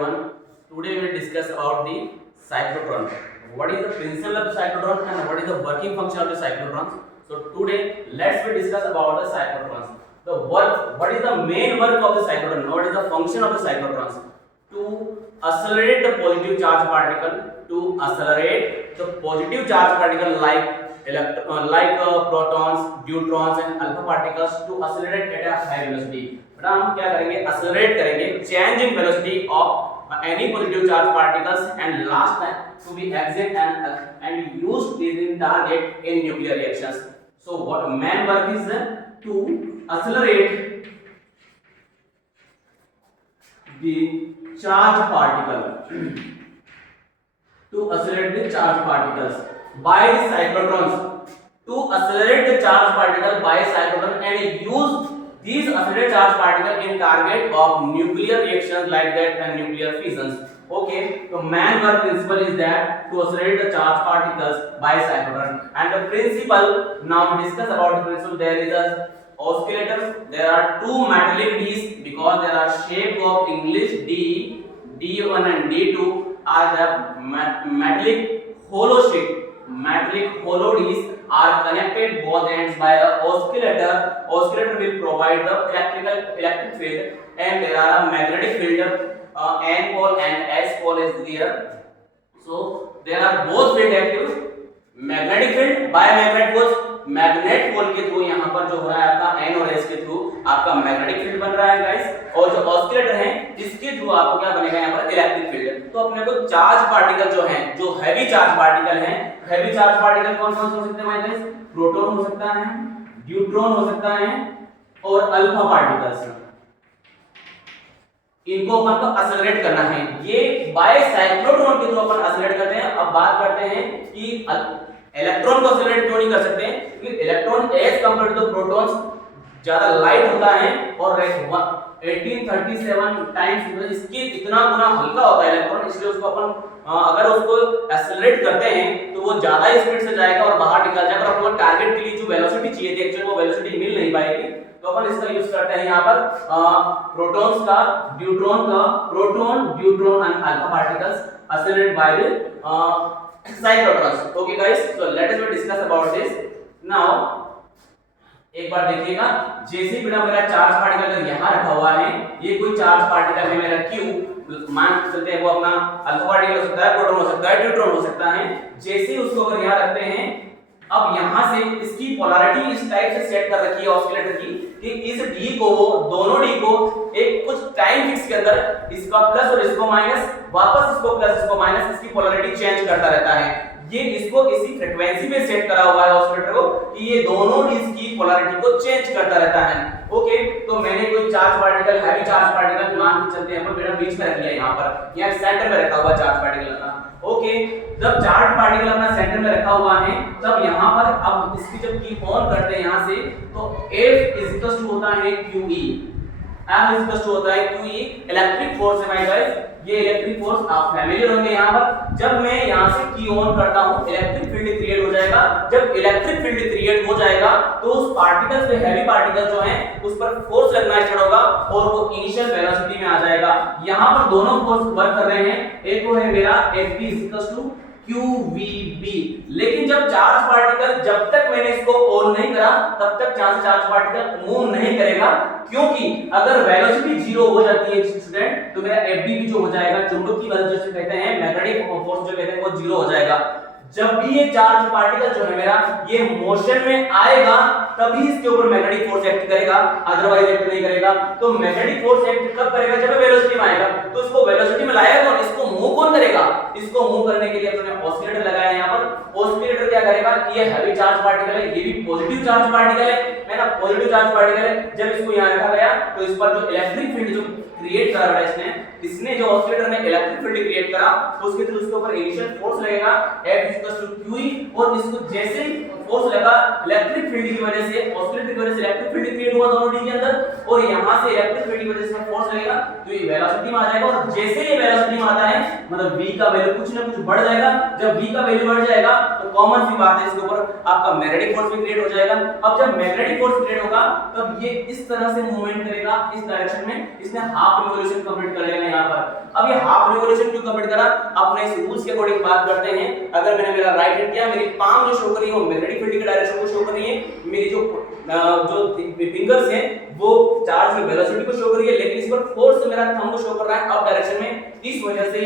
everyone. Today we will discuss about the cyclotron. What is the principle of the cyclotron and what is the working function of the cyclotrons? So today let's we discuss about the cyclotrons. The work, what is the main work of the cyclotron? What is the function of the cyclotrons? To accelerate the positive charge particle. To accelerate the positive charge particle like protons, neutrons and alpha particles to accelerate at a high velocity. बेटा हम क्या करेंगे, accelerate करेंगे change in velocity of any positive charge particles and last time to be exit and used this in target in nuclear reactions. So what main work is to accelerate the charge particle to accelerate the charge particles by the cyclotrons, to accelerate the charge particle by cyclotron and use these accelerated charge particles in target of nuclear reactions like that and nuclear fissions. Okay, so main work principle is that to accelerate the charge particles by cyclotron. And the principle, now we discuss about the principle. There is a oscillators. There are two metallic Ds because there are shape of English D, D1 and D2 are the metallic hollow shape. Metallic hollow Ds are connected both ends by a oscillator. Oscillator will provide the electric field, and there are a magnetic field. N pole and S pole is there. So there are both field active. Magnetic field by magnet force, magnet pole के through यहाँ पर जो हो रहा है आपका N और S के थ्रू आपका मैग्नेटिक फील्ड बन रहा है गाइस, और जो ऑस्किलेटर है इसके थ्रू आपको क्या बनेगा यहाँ पर इलेक्ट्रिक फील्ड. तो अपने को चार्ज पार्टिकल जो हैं, जो हैवी चार्ज पार्टिकल हैं, हैवी चार्ज पार्टिकल कौन कौन से हो सकते हैं गाइस? प्रोटॉन हो सकता है, न्यूट्रॉन हो सकता है और अल्फा पार्टिकल्स. इनको अपन को एक्सेलरेट करना है. ये बाय साइक्लोट्रॉन के थ्रू अपन एक्सेलरेट करते हैं. अब बात करते हैं कि इलेक्ट्रॉन को एक्सेलरेट क्यों नहीं कर सकते? क्योंकि electron as compared to protons ज्यादा लाइट होता है और 1837 टाइम्स इसके इतना गुना हल्का होता है इलेक्ट्रॉन, इसलिए उसको अपन अगर उसको एक्सेलरेट करते हैं तो वो ज्यादा स्पीड से जाएगा और बाहर निकल जाएगा और अपने टारगेट के लिए जो वेलोसिटी चाहिए थी एक्चुअली वो वेलोसिटी मिल नहीं पाएगी. तो अपन इसका यूज करते हैं यहाँ पर प्रोटॉन्स का, न्यूट्रॉन का, proton, neutron and alpha particles accelerate by the cyclotrons. Okay guys, so let us discuss about this now. एक बार देखिएगा, जैसे बेटा मेरा चार्ज पार्टिकल अगर यहाँ रखा हुआ है, ये कोई चार्ज पार्टिकल है मेरा Q, मान सकते हैं वो अपना अल्फा पार्टिकल हो सकता है, प्रोटॉन हो सकता है, न्यूट्रॉन हो सकता है. जैसे उसको अगर यहाँ रखते हैं, अब यहाँ से इसकी पोलैरिटी इस टाइप से सेट कर रखी है ऑस्किलेटर की कि इस D को, दोनों D को एक कुछ टाइम फिक्स के अंदर इसका प्लस और इसको माइनस, वापस इसको प्लस इसको माइनस, इसकी पोलैरिटी चेंज करता रहता है. ये इसको इसी फ्रीक्वेंसी पे सेट करा हुआ है ऑस्किलेटर को कि ये दोनों इसकी पोलैरिटी को चेंज करता रहता है. ओके, तो मैंने कोई charge particle, heavy charge particle मान के चलते हैं पर मेरा बीच में रख लिया यहाँ पर, यहाँ सेंटर में रखा हुआ चार्ज पार्टिकल अपना. ओके, जब चार्ज पार्टिकल अपना सेंटर में रखा हुआ है तब यहाँ पर अब इसकी जब की ऑन करते हैं यहाँ से तो F होता है QE. F होता है QE, इलेक्ट्रिक फोर्स है माय गाइस. ये इलेक्ट्रिक फोर्स आप फैमिलियर होंगे यहाँ पर. जब मैं यहाँ से की ऑन करता हूँ इलेक्ट्रिक फील्ड क्रिएट हो जाएगा. जब इलेक्ट्रिक फील्ड क्रिएट हो जाएगा तो उस पार्टिकल्स पे, हैवी पार्टिकल जो हैं उस पर फोर्स लगना स्टार्ट होगा और वो इनिशियल वेलोसिटी में आ जाएगा. यहाँ पर दोनों फोर्स वर्क कर रहे हैं. एक तो है मेरा Fp QVB. लेकिन जब चार्ज पार्टिकल, जब तक मैंने इसको ऑन नहीं करा तब तक चार्ज पार्टिकल मूव नहीं करेगा, क्योंकि अगर वेलोसिटी जीरो हो जाती है स्टूडेंट तो मेरा FB जो हो जाएगा, चुंबक की बल जिसे कहते हैं, मैग्नेटिक फोर्स जो कहते हैं, वो जीरो हो जाएगा. जब भी ये चार्ज पार्टिकल जो है मेरा ये मोशन में आएगा तभी इसके ऊपर मैग्नेटिक फोर्स एक्ट करेगा, अदरवाइज एक्ट नहीं करेगा. तो मैग्नेटिक फोर्स एक्ट कब करेगा? जब वेलोसिटी में आएगा. तो इसको वेलोसिटी में लाएगा कौन? इसको मूव कौन करेगा? इसको मूव करने के लिए हमने ऑस्किलेटर लगाया है यहाँ पर. ऑस्किलेटर क्या करेगा? ये हैवी चार्ज पार्टिकल है, ये भी पॉजिटिव चार्ज पार्टिकल है ना, पॉजिटिव चार्ज पार्टिकल है. जब इसको यहाँ रखा गया तो इस पर जो इलेक्ट्रिक फील्ड जो क्रिएट करा है इसने जो ऑस्किलेटर ने इलेक्ट्रिक फील्ड क्रिएट करा उसके थ्रू उसके ऊपर इनिशियल फोर्स लगेगा F=QE, और इसको जैसे फोर्स लगा इलेक्ट्रिक फील्ड की वजह से, ऑस्किलेटर की वजह से इलेक्ट्रिक फील्ड क्रिएट हुआ दोनों डी के अंदर, और यहां से इलेक्ट्रिक फील्ड की वजह से फोर्स लगेगा तो ये वेलोसिटी में आ जाएगा. और जैसे ये वेलोसिटी में आता है मतलब v का वैल्यू कुछ ना कुछ बढ़ जाएगा. जब v का वैल्यू बढ़ जाएगा तो कॉमन सी बात है इसके ऊपर आपका मैग्नेटिक फोर्स भी क्रिएट हो जाएगा. अब जब मैग्नेटिक फोर्स क्रिएट होगा तब ये इस तरह से मूवमेंट करेगा इस डायरेक्शन में. इसने हाफ रिवॉल्यूशन कंप्लीट कर लेना यहाँ पर। अब ये हाफ रिवॉल्यूशन क्यों कंप्लीट करा, अपने इस रूल्स के अकॉर्डिंग बात करते हैं। अगर मैंने मेरा राइट हैंड किया, मेरी पाम जो शो कर रही है वो मैग्नेटिक फील्ड की डायरेक्शन को शो कर रही है, मेरी जो फिंगर्स हैं वो चार्ज की वेलोसिटी को शो कर रही है, लेकिन इस पर फोर्स मेरा थंब शो कर रहा है अप डायरेक्शन में। इस वजह से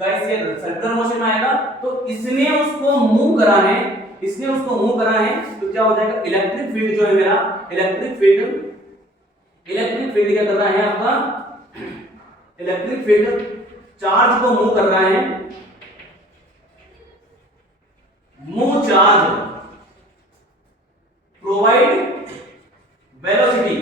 गाइस ये सर्कुलर मोशन में आएगा। तो इसने उसको मूव करा है, इसने उसको मूव करा है, तो क्या हो जाएगा, इलेक्ट्रिक फील्ड जो है मेरा, इलेक्ट्रिक फील्ड क्या कर रहा है आपका, इलेक्ट्रिक फील्ड चार्ज को मूव कर रहा है, move charge, provide velocity,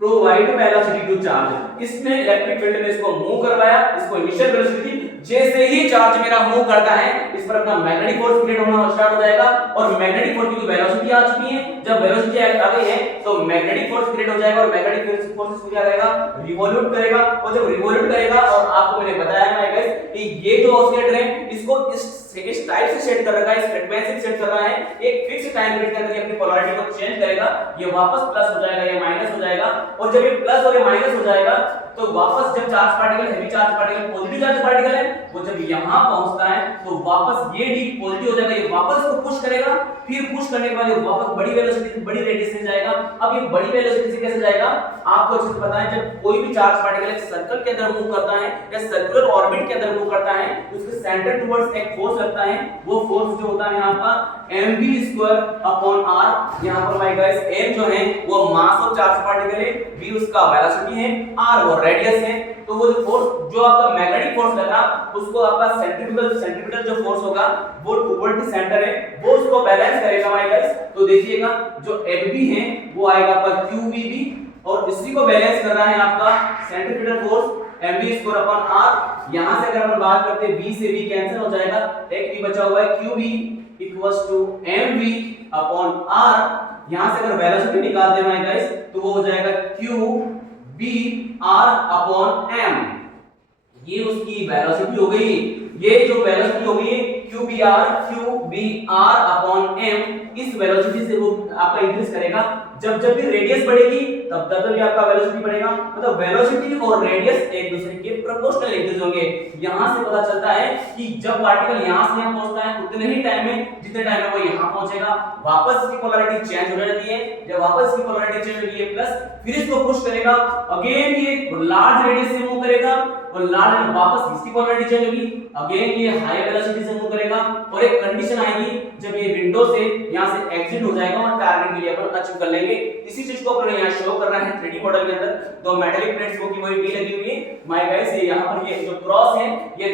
provide velocity to charge. इसने इलेक्ट्रिक फील्ड में इसको मूव करवाया, इसको इनिशियल वेलोसिटी। जैसे ही चार्ज मेरा मूव करता है, इस पर अपना मैग्नेटिक फोर्स क्रिएट होना स्टार्ट हो जाएगा, और मैग्नेटिक फोर्स की जो वेलोसिटी आ चुकी है, जब वेलोसिटी आ गई है तो मैग्नेटिक फोर्स क्रिएट हो जाएगा, और मैग्नेटिक फोर्स इसको क्या करेगा, रिवॉल्यूट करेगा। और जब रिवॉल्यूट करेगा, और आपको मैंने बताया है गाइस कि ये जो ऑसिलेटर है इसको इस टाइप से सेट कर रखा है, इस फ्रीक्वेंसी सेट कर रहा है, एक फिक्स टाइम पीरियड के अंदर अपनी पोलैरिटी को चेंज करेगा, ये वापस प्लस हो जाएगा, ये माइनस हो जाएगा। और जब ये प्लस और ये माइनस हो जाएगा तो वापस जब charge particle, heavy charge particle, positive charge particle है, वो जब यहां पहुंचता है तो वापस ये डी पॉजिटिव हो जाएगा, ये वापस को पुश करेगा, फिर पुश करने के बाद ये वापस बड़ी वेलोसिटी, बड़ी रेडियस से जाएगा। अब ये बड़ी वेलोसिटी से कैसे जाएगा, आपको अच्छे से पता है, जब कोई भी चार्ज पार्टिकल एक सर्कल के अंदर मूव करता है या सर्कुलर ऑर्बिट के अंदर मूव करता है, उसके सेंटर टुवर्ड्स एक फोर्स लगता है, वो फोर्स जो होता है आपका mv²/r। यहां पर माय गाइस m जो है वो मास ऑफ चार्ज पार्टिकल है, v उसका वेलोसिटी है, r वो रेडियस है। तो वो जो फोर्स, जो आपका मैग्नेटिक फोर्स लगा, उसको आपका सेंट्रीफ्यूगल जो फोर्स होगा वो टुवर्ड द सेंटर है, वो उसको बैलेंस करेगा माय गाइस। तो देखिएगा जो Fb है वो आएगा आपका QVB, और इसी को बैलेंस कर रहा है आपका सेंट्रीफ्यूगल फोर्स mv²/r। यहां से अगर अपन बात करते हैं, v से v कैंसिल हो जाएगा, एक v बचा हुआ है, QV = mv/r। यहां से अगर वेलोसिटी निकालते हैं माय गाइस तो वो हो जाएगा qBr/m। ये उसकी वेलोसिटी हो गई, ये जो वेलोसिटी हो गई है qBr/m, इस वेलोसिटी से वो आपका इंक्रीज करेगा। जब जब भी रेडियस बढ़ेगी तब तब भी आपका वेलोसिटी बढ़ेगा, मतलब वेलोसिटी और रेडियस एक दूसरे के प्रोपोर्शनल इंक्रीज होंगे। यहां से पता चलता है कि जब पार्टिकल यहां से यहां पहुंचता है उतने ही टाइम में जितने टाइम में वो यहां पहुंचेगा, वापस इसकी पोलैरिटी चेंज हो जाती है। जब वापस इसकी पोलैरिटी चेंज होगी प्लस, फिर इसको पुश करेगा, अगेन ये लार्ज रेडियस से मूव करेगा, और लार्ज में वापस इसकी पोलैरिटी चेंज होगी, अगेन ये हाई वेलोसिटी से मूव करेगा, और एक कंडीशन आएगी जब ये विंडो से यहां से एग्जिट हो जाएगा और टारगेट के लिए अपन अचीव कर लेंगे। इसी चीज को अपन यहां शो कर रहा है 3D मॉडल के अंदर। दो मेटालिक प्लेट्स को की वही डी लगी हुई है माय गाइस, ये यहां पर ये जो क्रॉस है ये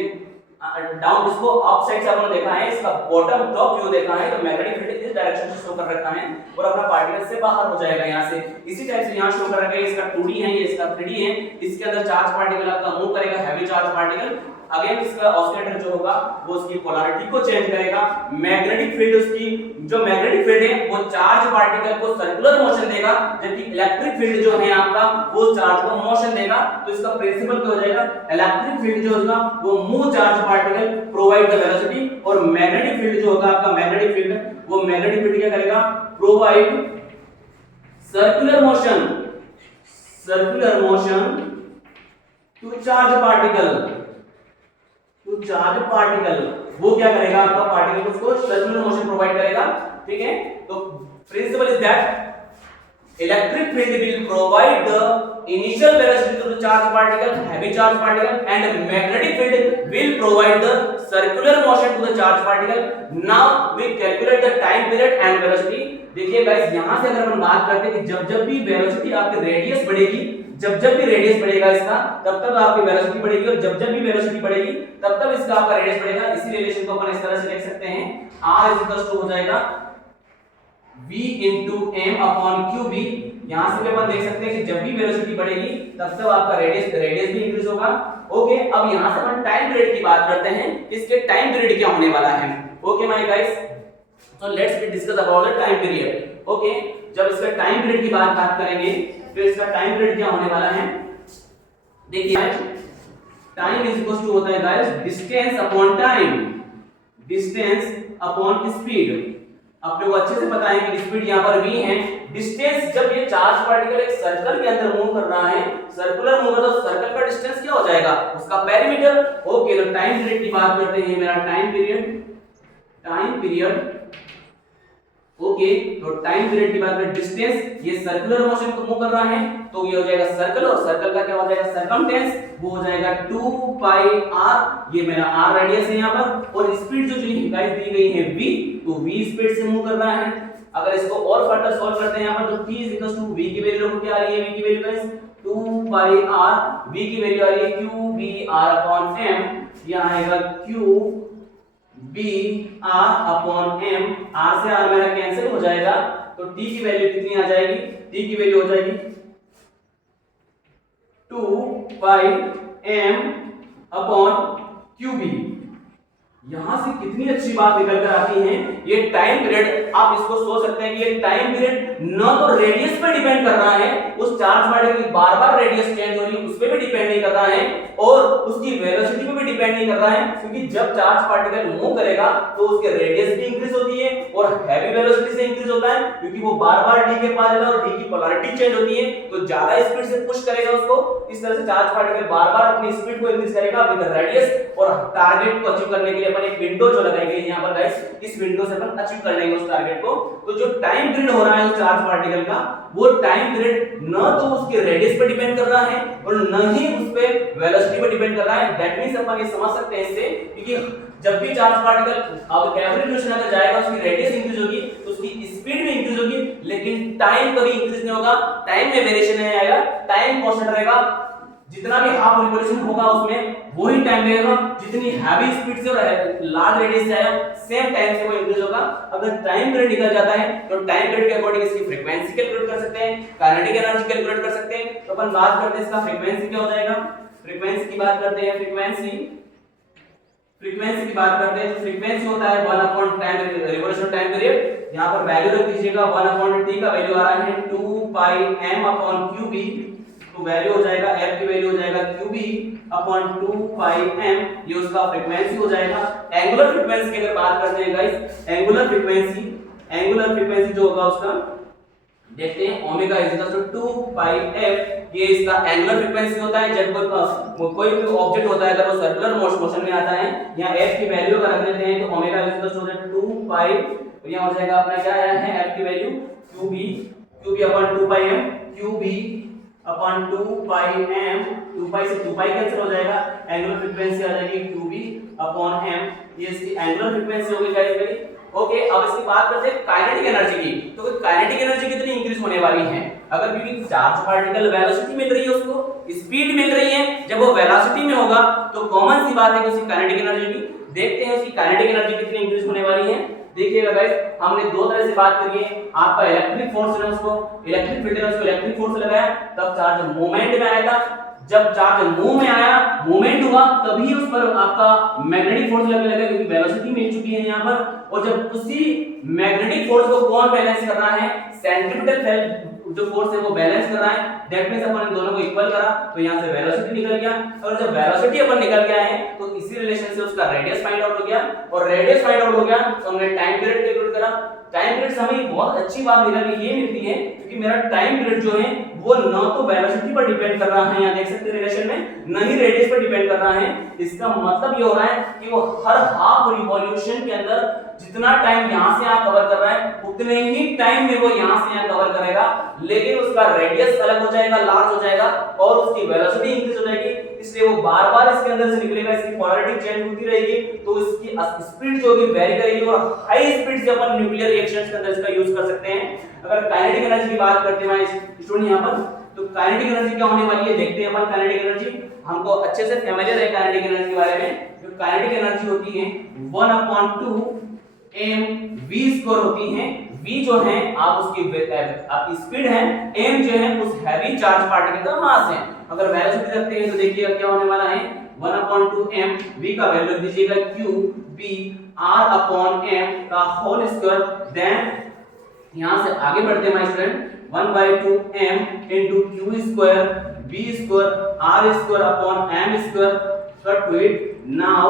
डाउन, इसको अप साइड से अपन देखा है, इसका बॉटम टॉप व्यू देखा है, तो मैग्नेटिक फील्ड इस डायरेक्शन से शो कर रखा है, और अपना पार्टिकल से बाहर हो जाएगा यहां से। इसी टाइप से यहां शो कर रखा है, इसका 2D है, ये इसका 3D है। इसके अंदर चार्ज पार्टिकल आपका मूव करेगा, हैवी चार्ज पार्टिकल, अगेन इसका ऑसिलेटर जो होगा वो उसकी पोलैरिटी को चेंज करेगा। मैग्नेटिक फील्ड, उसकी जो मैग्नेटिक फील्ड है वो चार्ज पार्टिकल को सर्कुलर मोशन देगा, जबकि इलेक्ट्रिक फील्ड जो है आपका वो चार्ज को मोशन देगा। तो इसका प्रिंसिपल क्या हो जाएगा, इलेक्ट्रिक फील्ड जो होगा वो move charge particle, provide the velocity, और मैग्नेटिक फील्ड जो होगा आपका मैग्नेटिक फील्ड, वो मैग्नेटिक फील्ड क्या करेगा, provide circular motion, circular motion to charge particle, to charge particle. वो क्या करेगा, आपका पार्टिकल को सर्कुलर मोशन प्रोवाइड करेगा, ठीक है। तो principle is that electric field will provide the initial velocity to the charge particle, heavy charge particle, and magnetic field will provide the circular motion to the charge particle. Now we calculate the time period and velocity. देखिए guys, यहां से अगर हम बात करते हैं कि जब भी वेलोसिटी आपकी रेडियस बढ़ेगी, जब भी रेडियस बढ़ेगा इसका, तब आपकी वेलोसिटी बढ़ेगी, और जब भी वेलोसिटी बढ़ेगी तब इसका आपका रेडियस बढ़ेगा। इसी रिलेशन को अपन इस तरह से लिख सकते हैं, r हो जाएगा v * m/qb। यहां से भी अपन देख सकते हैं कि जब भी वेलोसिटी बढ़ेगी तब आपका रेडियस भी इंक्रीज होगा। ओके, अब यहां से अपन टाइम पीरियड की बात करते हैं, इसके टाइम पीरियड क्या होने वाला है। Okay my guys, so let's discuss about the time period. Okay, जब इसका टाइम पीरियड की बात करेंगे तो इसका टाइम पीरियड क्या होने वाला है। देखिए टाइम इज इक्वल टू होता है guys distance upon time, distance upon speed. आप लोग अच्छे से पता है कि स्पीड यहां पर v है, डिस्टेंस जब ये चार्ज पार्टिकल एक सर्कल के अंदर मूव कर रहा है, सर्कुलर मूव कर रहा है, तो सर्कल का डिस्टेंस क्या हो जाएगा, उसका पेरीमीटर। ओके, तो टाइम पीरियड की बात करते हैं, मेरा टाइम पीरियड ओके, तो टाइम पीरियड की बात करें, डिस्टेंस, ये सर्कुलर मोशन को मूव कर रहा है तो ये हो जाएगा सर्कल, और सर्कल का क्या हो जाएगा, सरकमटेंस, वो हो जाएगा 2 पाई r, ये मेरा r रेडियस है यहाँ पर, और स्पीड जो गाइस दी गई है v, तो v स्पीड से मूव कर रहा है। अगर इसको और फर्दर सॉल्व करते हैं यहाँ पर, तो t v की वैल्यू क्या आ रही है, v की वैल्यू गाइस 2 पाई r, v की वैल्यू आ रही है q b r upon m, यहाँ आएगा q b r upon m, r से r मेरा कैंसिल हो जाएगा, तो t की वैल्यू कितनी आ जाएगी, t की वैल्यू हो जाएगी 2 पाई m अपॉन qb। यहां से कितनी अच्छी बात निकल कर आती है, ये टाइम पीरियड, आप इसको सोच सकते हैं कि ये टाइम पीरियड न तो रेडियस पे डिपेंड कर रहा है, उस चार्ज पार्टिकल की बार-बार रेडियस चेंज हो रही है उस पे भी डिपेंड नहीं कर रहा है, और उसकी वेलोसिटी पे भी डिपेंड नहीं कर रहा है, क्योंकि जब चार्ज पार्टिकल मूव करेगा तो उसके रेडियस भी इंक्रीज होती है और हैवी वेलोसिटी से इंक्रीज होता है, क्योंकि वो बार-बार d के पास जाता है और d की पोलैरिटी चेंज होती है, तो ज्यादा स्पीड से पुश करेगा उसको, इस तरह से चार्ज पार्टिकल बार-बार अपनी स्पीड को इंक्रीज करेगा विद रेडियस, और टारगेट को अचीव करने के लिए अपन एक विंडो जो लगाई गई है यहाँ पर गाइस, इस विंडो से अपन अचीव कर लेंगे उस टारगेट को। तो जो टाइम पीरियड हो रहा है उस चार्ज पार्टिकल का, वो टाइम पीरियड न तो उसके रेडियस पे डिपेंड कर रहा है और न ही उस पे वेलोसिटी पे डिपेंड कर रहा है। दैट मींस अपन ये समझ सकते हैं इससे, क्योंकि जब भी चार्ज पार्टिकल अब एवरी डिरेक्शन अगर जाएगा उसकी रेडियस इंक्रीज होगी तो उसकी स्पीड भी इंक्रीज होगी, लेकिन टाइम कभी इंक्रीज नहीं होगा, टाइम में वेरिएशन नहीं आएगा, टाइम कांस्टेंट रहेगा, जितना भी हाफ रिवॉल्यूशन होगा उसमें वही टाइम लगेगा, जितनी हैवी स्पीड से और लार्ज रेडियस से आया सेम टाइम से वो इंक्रीज होगा। अगर टाइम पीरियड निकल जाता है तो टाइम पीरियड के अकॉर्डिंग इसकी फ्रीक्वेंसी कैलकुलेट कर सकते हैं, काइनेटिक एनर्जी कैलकुलेट कर सकते हैं। तो अपन बात करते हैं इसका फ्रीक्वेंसी क्या हो जाएगा, फ्रीक्वेंसी की बात करते हैं, फ्रीक्वेंसी की बात करते हैं, तो फ्रीक्वेंसी होता है 1 upon time revolution time period, यहां पर वैल्यू रख दीजिएगा 1 अपॉन t का वैल्यू आ रहा है 2 पाई m अपॉन qb, तो वैल्यू हो जाएगा f की वैल्यू हो जाएगा qb अपॉन 2 पाई m, ये उसका फ्रीक्वेंसी हो जाएगा। एंगुलर फ्रीक्वेंसी की अगर बात करते हैं गाइस, एंगुलर फ्रीक्वेंसी जो होगा उसका देखते हैं, omega is equal to 2 pi f, ये इसका एंगुलर फ्रीक्वेंसी होता है। जब कोई भी ऑब्जेक्ट होता है अगर वो सर्कुलर मोशन में आता है, यहाँ f की वैल्यू अगर रख देते हैं तो ओमेगा इज इक्वल टू 2 पाई, तो यहाँ हो जाएगा अपना क्या आया है f की वैल्यू qb अपॉन 2 पाई m, qb अपॉन 2 पाई m, 2 पाई से 2 पाई कैंसिल हो जाएगा, एंगुलर फ्रीक्वेंसी आ जाएगी qb अपॉन m, ये इसकी एंगुलर फ्रीक्वेंसी हो गई गाइस मेरी। ओके, अब इसकी बात करते हैं काइनेटिक एनर्जी की, तो काइनेटिक एनर्जी कितनी इंक्रीज होने वाली है, अगर क्योंकि चार्ज पार्टिकल वेलोसिटी मिल रही है उसको, स्पीड मिल रही है, जब वो वेलोसिटी में होगा तो कॉमन सी बात है कि उसकी काइनेटिक एनर्जी की, देखते हैं उसकी काइनेटिक एनर्जी कितनी इंक्रीज होने वाली है। देखिएगा गाइस, हमने दो तरह से बात करी है, आपका इलेक्ट्रिक फोर्स है उसको इलेक्ट्रिक फील्ड है उसको इलेक्ट्रिक फोर्स लगाया, तब चार्ज मूवमेंट में आया था, जब चार्ज मूव में आया, मूवमेंट हुआ, तभी उस पर आपका मैग्नेटिक फोर्स लगने लगा, क्योंकि वेलोसिटी मिल चुकी है यहाँ पर, और जब उसी मैग्नेटिक फोर्स को कौन बैलेंस कर रहा है, सेंट्रीपिटल जो फोर्स है वो बैलेंस कर रहा है, दैट मींस अपन इन दोनों को इक्वल करा तो यहाँ से वेलोसिटी निकल गया, और जब वेलोसिटी अपन निकल गया है तो इसी रिलेशन से उसका रेडियस फाइंड आउट हो गया, और रेडियस फाइंड आउट हो गया तो हमने टाइम पीरियड कैलकुलेट करा। टाइम पीरियड से हमें बहुत अच्छी बात निकल के ये मिलती है, क्योंकि मेरा टाइम पीरियड जो है वो न तो वेलोसिटी पर डिपेंड कर रहा है, यहाँ देख सकते हैं रिलेशन में, न ही रेडियस पर डिपेंड कर रहा है। इसका मतलब ये हो रहा है कि वो हर हाफ रिवॉल्यूशन के अंदर जितना टाइम यहाँ से यहाँ कवर कर रहा है उतने ही टाइम में वो यहाँ से यहाँ कवर करेगा, लेकिन उसका रेडियस अलग हो जाएगा, लार्ज हो जाएगा, और उसकी वेलोसिटी इंक्रीज हो जाएगी, इसलिए वो बार-बार इसके अंदर से निकलेगा, इसकी पोलैरिटी चेंज होती रहेगी, तो इसकी स्पीड जो होगी वेरी करेगी, और हाई स्पीड से अपन न्यूक्लियर रिएक्शंस के अंदर इसका यूज कर सकते हैं। अगर काइनेटिक एनर्जी की बात करते हैं स्टूडेंट यहाँ पर, तो काइनेटिक एनर्जी क्या होने वाली है देखते हैं अपन। काइनेटिक एनर्जी हमको अच्छे से फैमिलियर है काइनेटिक एनर्जी के बारे में। जो काइनेटिक एनर्जी होती है 1/2 m v स्क्वायर होती है। v जो है आप उसकी आपकी स्पीड है, m जो है उस हैवी चार्ज पार्टिकल का मास है। अगर वेलोसिटी रखते हैं तो देखिएगा क्या होने वाला है 1/2 m, v का वैल्यू लिख दीजिएगा q b r/m का होल स्क्वायर, देन यहां से आगे बढ़ते हैं my student 1/2 m into q square b square r square upon m square, cut to it now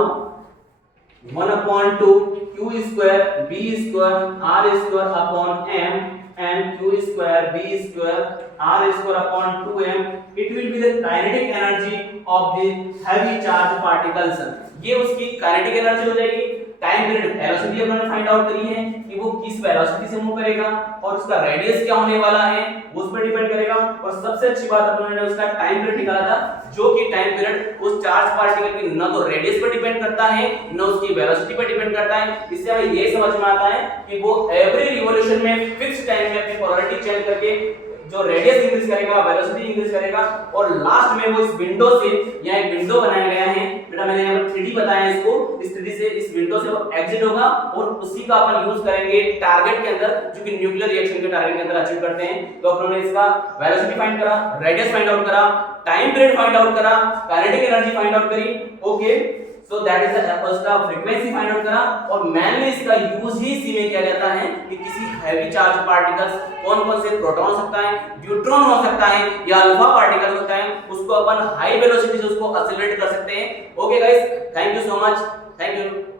1/2 q square b square r square upon m mq square b square r square upon 2m, it will be the kinetic energy of the heavy charged particles। ये उसकी kinetic energy हो जाएगी। Time period velocity अपने find out करी है कि वो किस वेलोसिटी से मूव करेगा और उसका रेडियस क्या होने वाला है वो उस पर डिपेंड करेगा। और सबसे अच्छी बात अपने ने उसका टाइम पीरियड निकाला था, जो कि टाइम पीरियड उस चार्ज पार्टिकल की न तो रेडियस पर डिपेंड करता है न उसकी वेलोसिटी पर डिपेंड करता है। इससे हमें ये समझ में आता है कि वो एवरी रिवॉल्यूशन में फिक्स टाइम में अपनी पोलैरिटी चेंज करके जो रेडियस इंक्रीज करेगा, वेलोसिटी इंक्रीज करेगा और लास्ट में वो इस विंडो से, यहाँ एक विंडो बनाया गया है बेटा, मैंने यहाँ पर 3D बताया है इसको, इस 3D से इस विंडो से वो एग्जिट होगा और उसी का अपन यूज करेंगे टारगेट के अंदर, जो कि न्यूक्लियर रिएक्शन के टारगेट के अंदर अचीव करते हैं। तो अपन ने इसका वेलोसिटी फाइंड करा, रेडियस फाइंड आउट करा, टाइम पीरियड फाइंड आउट करा, काइनेटिक एनर्जी फाइंड आउट करी। Okay, so that is the उसका फ्रीक्वेंसी फाइंड आउट करा और मेनली इसका यूज ही इसी में किया जाता है कि किसी हैवी चार्ज पार्टिकल्स कौन कौन से प्रोटॉन हो सकता है, न्यूट्रॉन हो सकता है या अल्फा पार्टिकल होता है, उसको अपन हाई वेलोसिटी से उसको एक्सेलरेट कर सकते हैं। Okay guys, thank you so much, thank you.